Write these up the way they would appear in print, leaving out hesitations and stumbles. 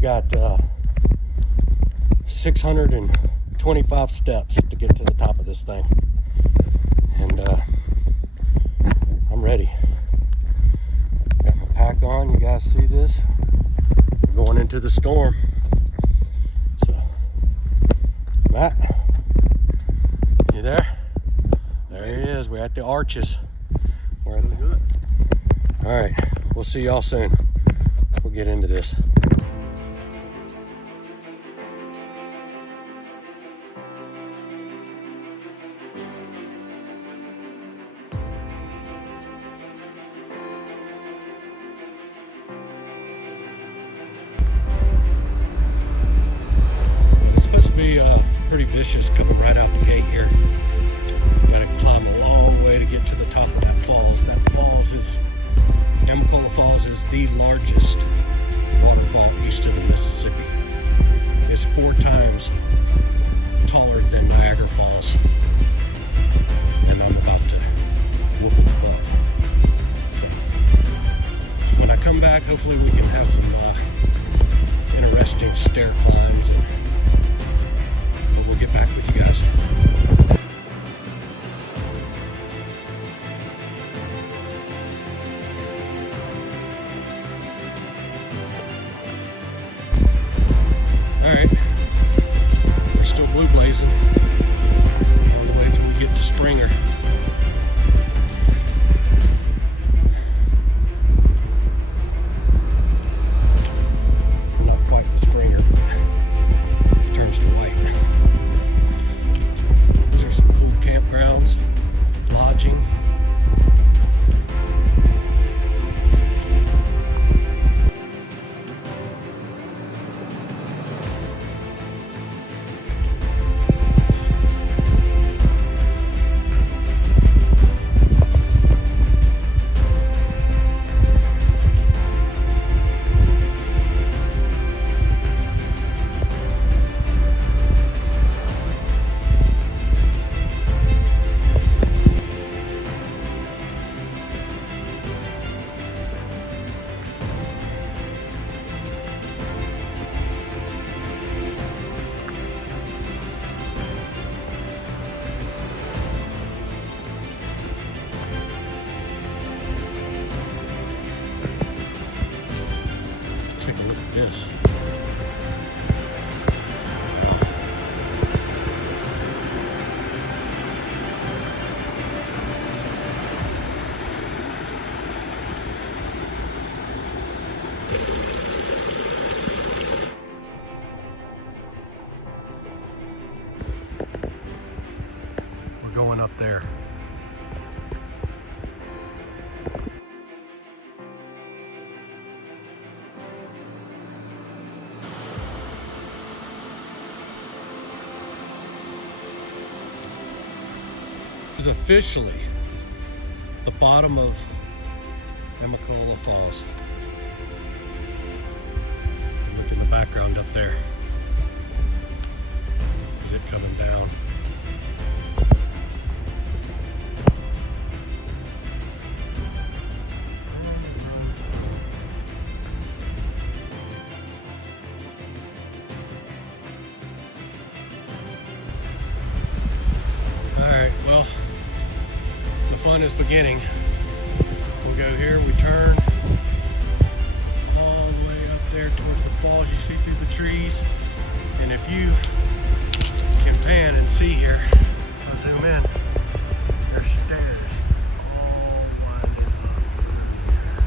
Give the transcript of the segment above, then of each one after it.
We got 625 steps to get to the top of this thing, and I'm ready. Got my pack on. You guys see this? We're going into the storm. So, Matt, you there? There he is. We're at the arches. We're at the... All right, we'll see y'all soon. We'll get into this. It's supposed to be pretty vicious coming right out the gate here. You gotta climb a long way to get to the top of that falls. That falls is, Amicalola Falls is the largest waterfall east of the Mississippi. It's 4 times taller than Niagara Falls. And I'm about to whoop it up. So, when I come back, hopefully we can have some interesting stair climbs, and we'll get back with you guys. Alright, we're still blue blazing all the way till we get to Springer. Not quite the Springer, but it turns to white. These are some cool campgrounds, lodging. Take a look at this. We're going up there. This is officially the bottom of Amicalola Falls. Look in the background up there. Is it coming down? Alright, well, the fun is beginning. We'll go here, we turn all the way up there towards the falls. You see through the trees, and if you can pan and see here, I'll zoom in, there's stairs all winding up through here.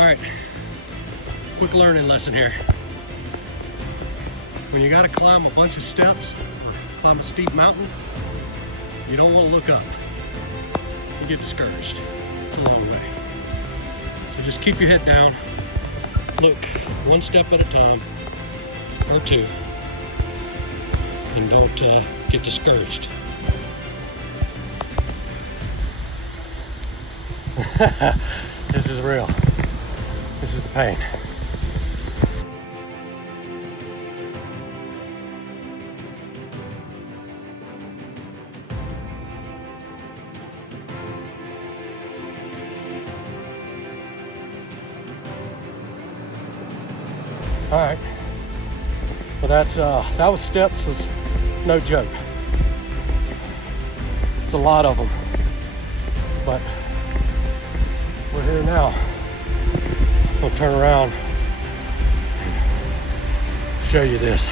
All right, quick learning lesson here. When you gotta climb a bunch of steps or climb a steep mountain, you don't want to look up. You get discouraged. It's a long way. So just keep your head down. Look one step at a time, or two, and don't get discouraged. This is real. This is the pain. All right, well that was steps, was no joke. It's a lot of them, but we're here now. I'll turn around and show you this.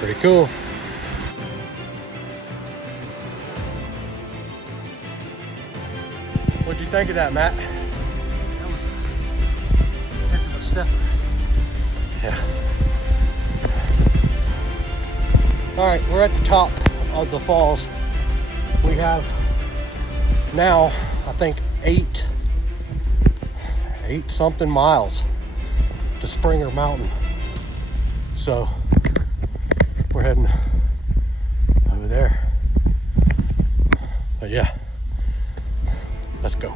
Pretty cool. What'd you think of that, Matt? That was a heck of a step. Yeah. All right, we're at the top of the falls. We have now, I think, eight something miles to Springer Mountain. So we're heading over there. But yeah, let's go.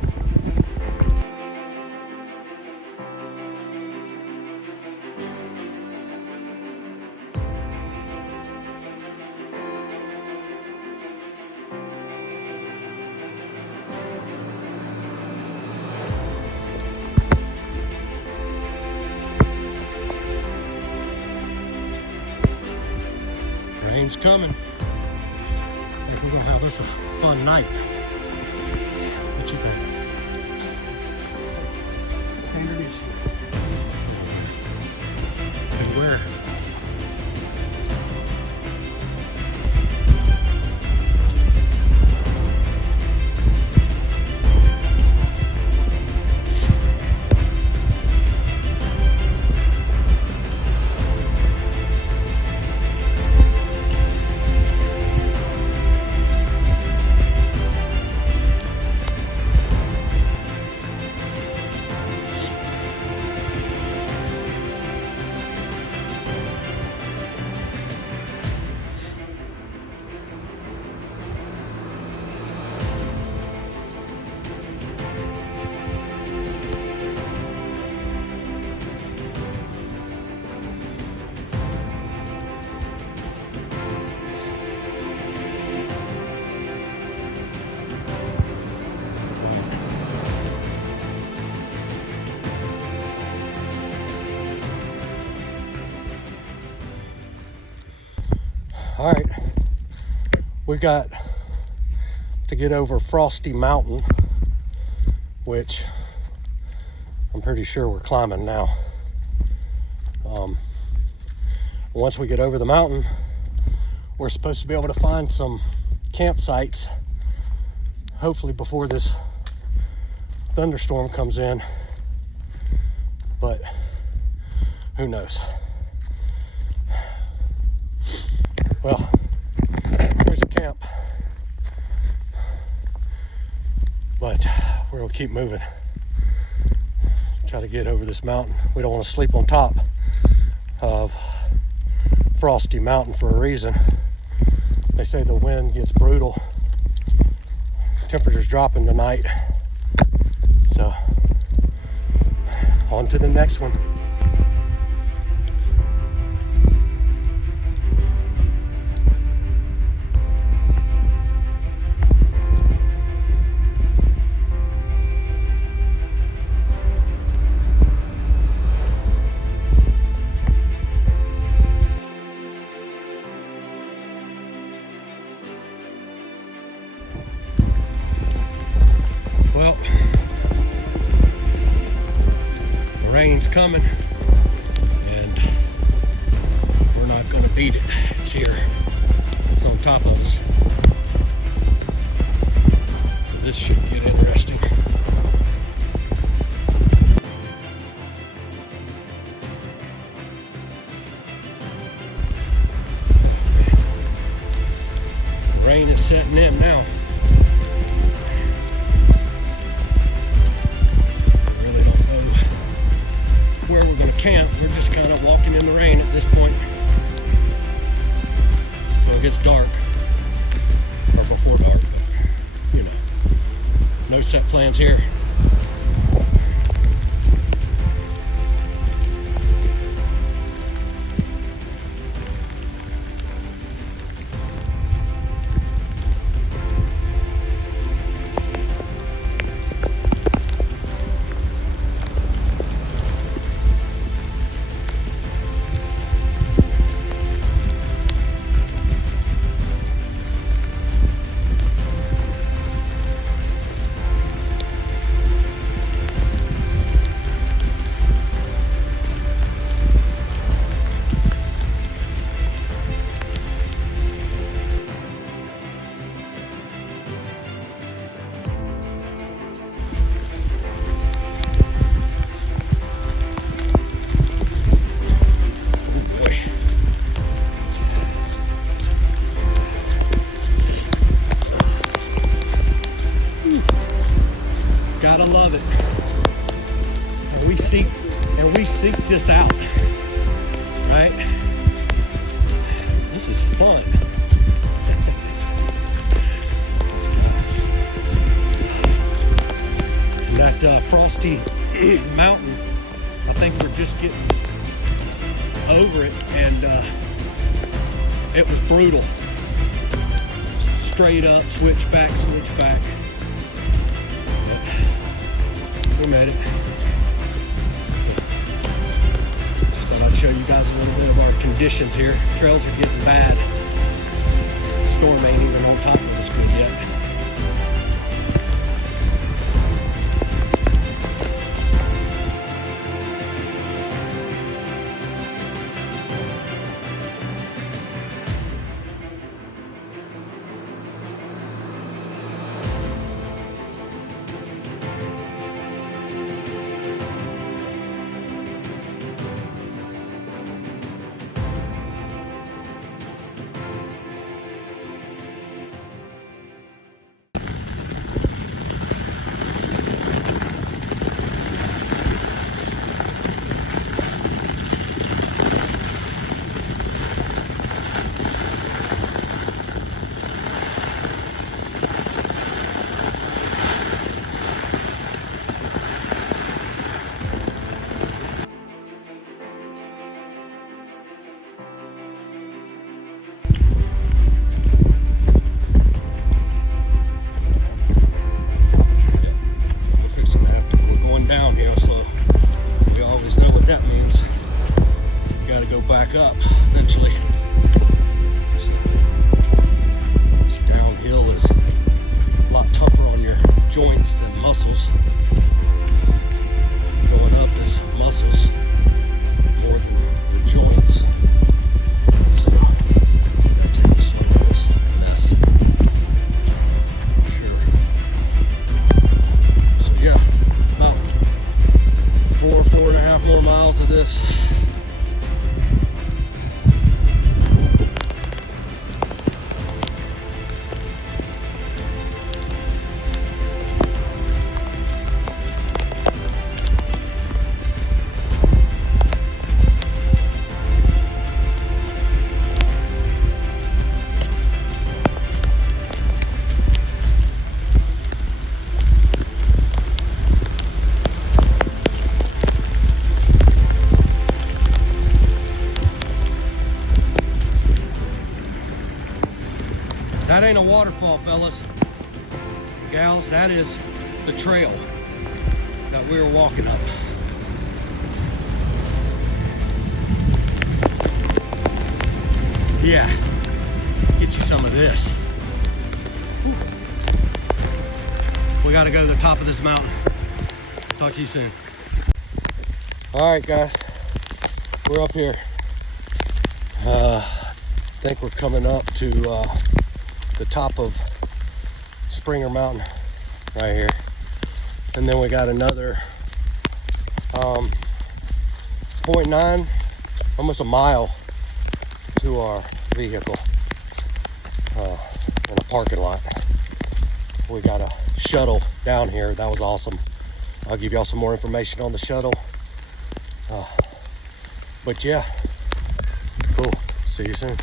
Rain's coming. I think we're gonna have us a fun night. What you think? And where? All right, we got to get over Frosty Mountain, which I'm pretty sure we're climbing now. Once we get over the mountain, we're supposed to be able to find some campsites, hopefully before this thunderstorm comes in, but who knows. Well, here's a camp, but we're gonna keep moving. Try to get over this mountain. We don't want to sleep on top of Frosty Mountain for a reason. They say the wind gets brutal. Temperatures dropping tonight. So, on to the next one. Well, the rain's coming. top of us. So this should get interesting. The rain is setting in now. I really don't know where we're going to camp. We're just kind of walking in the rain at this point. Well, it gets dark, or before dark, but you know, no set plans here. Gotta love it. And we seek this out, right? This is fun. And that Frosty mountain, I think we're just getting over it, and it was brutal. Straight up, switch back, switch back. We made it. Just thought I'd show you guys a little bit of our conditions here. Trails are getting bad. Storm ain't even on top of us good yet. Up eventually. This downhill is a lot tougher on your joints than muscles. Going up is muscles more than the joints. So that's how slow this mess. Sure. So yeah, about 4.5 more miles of this. That ain't a waterfall, fellas, gals. That is the trail that we were walking up. Yeah, get you some of this. Whew. We got to go to the top of this mountain. Talk to you soon. All right, guys, we're up here. I think we're coming up to the top of Springer Mountain right here. And then we got another 0.9, almost a mile to our vehicle in a parking lot. We got a shuttle down here. That was awesome. I'll give y'all some more information on the shuttle. But yeah, cool. See you soon.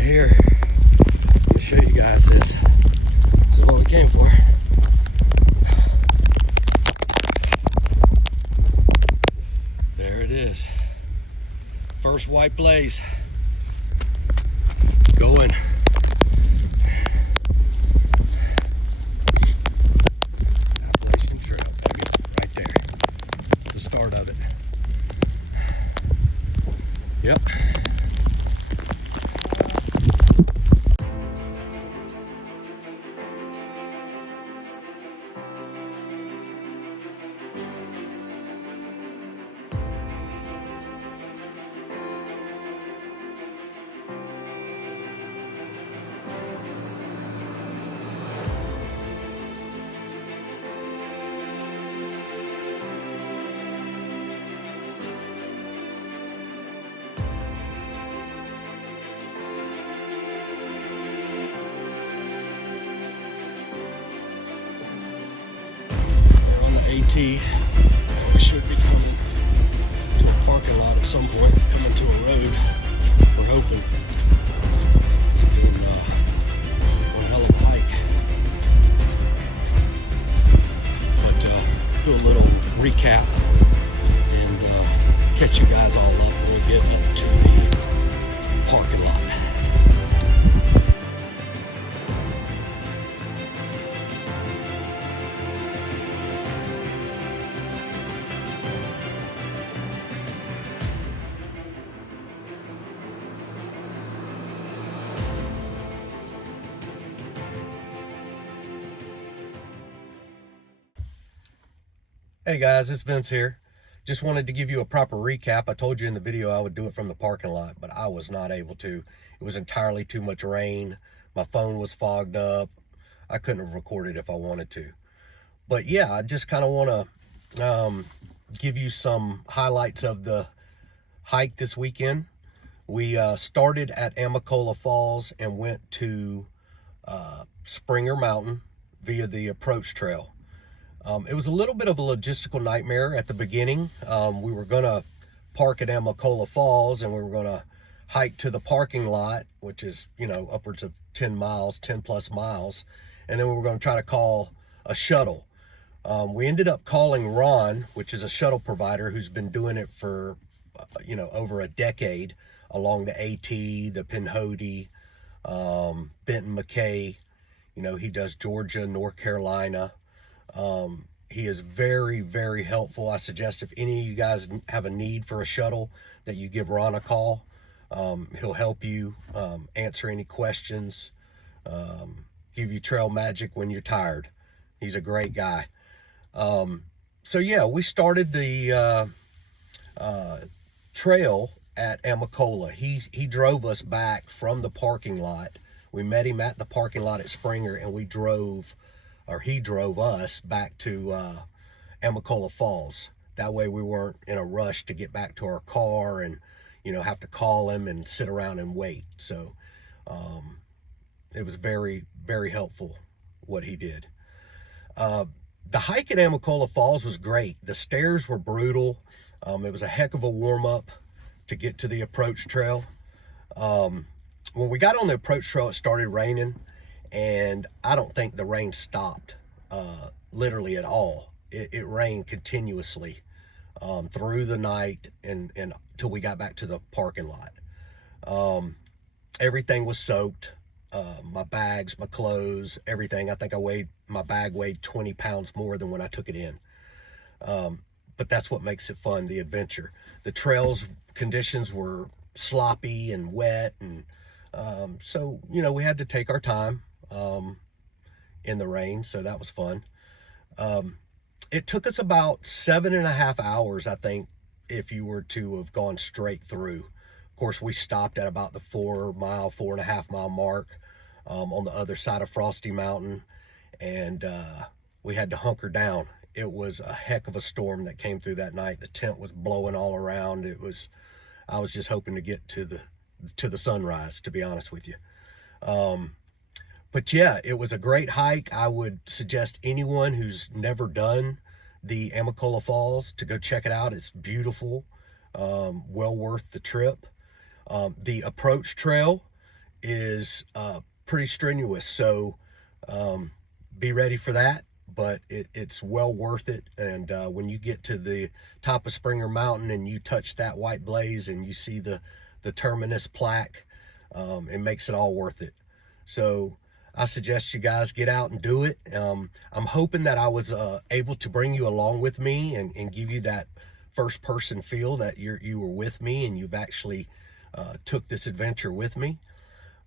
Here, let me show you guys this. This is what we came for. There it is. First white blaze. Going. Appalachian Trail, baby, right there. It's the start of it. Yep. AT. We should be coming to a parking lot at some point, coming to a road. We're hoping. It's been one hell of a hike. But do a little recap and catch you guys all up when we get up to the parking lot. Hey guys, it's Vince here. Just wanted to give you a proper recap. I told you in the video I would do it from the parking lot, but I was not able to. It was entirely too much rain. My phone was fogged up. I couldn't have recorded if I wanted to. But yeah, I just kind of want to give you some highlights of the hike this weekend. We started at Amicalola Falls and went to Springer Mountain via the Approach Trail. It was a little bit of a logistical nightmare at the beginning. We were going to park at Amicalola Falls and we were going to hike to the parking lot, which is, you know, upwards of 10 plus miles. And then we were going to try to call a shuttle. We ended up calling Ron, which is a shuttle provider who's been doing it for, you know, over a decade along the AT, the Pinhoti, Benton McKay. You know, he does Georgia, North Carolina. He is very, very helpful. I suggest if any of you guys have a need for a shuttle that you give Ron a call. He'll help you answer any questions, give you trail magic when you're tired. He's a great guy. So yeah, we started the trail at Amicalola. He drove us back from the parking lot. We met him at the parking lot at Springer and he drove us back to Amicalola Falls. That way we weren't in a rush to get back to our car and, you know, have to call him and sit around and wait. So it was very, very helpful what he did. The hike at Amicalola Falls was great. The stairs were brutal. It was a heck of a warm-up to get to the Approach Trail. When we got on the Approach Trail, it started raining. And I don't think the rain stopped literally at all. It rained continuously through the night and till we got back to the parking lot. Everything was soaked. my bags, my clothes, everything. I think my bag weighed 20 pounds more than when I took it in. But that's what makes it fun, the adventure. The trails conditions were sloppy and wet, and so we had to take our time in the rain, so that was fun. It took us about 7.5 hours, I think, if you were to have gone straight through. Of course, we stopped at about the 4.5 mile mark on the other side of Frosty Mountain, and we had to hunker down. It was a heck of a storm that came through that night. The tent was blowing all around. I was just hoping to get to the sunrise, to be honest with you. But yeah, it was a great hike. I would suggest anyone who's never done the Amicalola Falls to go check it out. It's beautiful, well worth the trip. The approach trail is pretty strenuous, so be ready for that, but it's well worth it. And when you get to the top of Springer Mountain and you touch that white blaze and you see the Terminus plaque, it makes it all worth it. So I suggest you guys get out and do it. I'm hoping that I was able to bring you along with me and give you that first person feel that you were with me and you've actually took this adventure with me.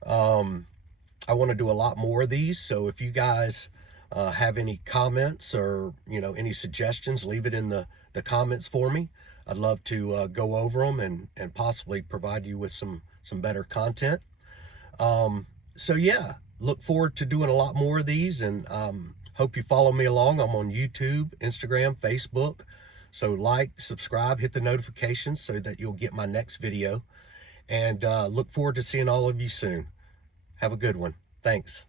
I want to do a lot more of these, so if you guys have any comments or any suggestions, leave it in the comments for me. I'd love to go over them and possibly provide you with some better content. So yeah, look forward to doing a lot more of these, and hope you follow me along. I'm on YouTube, Instagram, Facebook, so like, subscribe, hit the notifications so that you'll get my next video, and look forward to seeing all of you soon. Have a good one. Thanks.